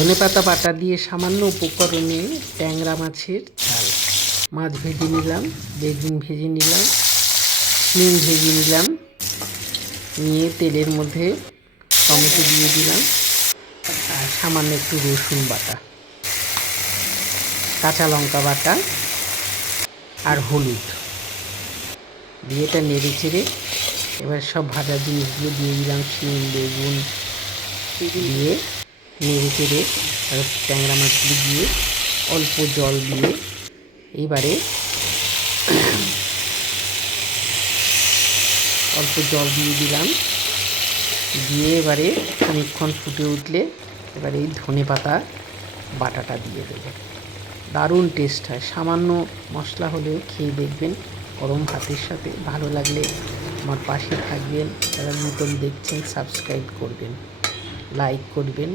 ধনেপাতা বাটা দিয়ে সামান্য উপকরণে ট্যাংরা মাছের ঝাল। মাছ ভেজে নিলাম, বেগুন ভেজে নিলাম, শিম ভেজে নিলাম, নিয়ে তেলের মধ্যে টমেটো দিয়ে দিলাম আর সামান্য একটু রসুন বাটা, কাঁচা লঙ্কা বাটা আর হলুদ দিয়ে এটা নেড়ে চেড়ে এবার সব ভাজা জিনিসগুলো দিয়ে দিলাম। শিম বেগুন দিয়ে নেড়ে চেড়ে ট্যাংরা মাছগুলো দিয়ে অল্প জল দিয়ে এইবারে অল্প জল দিয়ে দিলাম, দিয়ে এবারে খানিকক্ষণ ফুটে উঠলে এবারে এই ধনেপাতা বাটাটা দিয়ে দেবো। দারুণ টেস্ট হয়। সামান্য মশলা হলেও খেয়ে দেখবেন গরম ভাতের সাথে। ভালো লাগলে আমার পাশে থাকবেন। যারা নতুন দেখছেন সাবস্ক্রাইব করবেন, লাইক করবেন।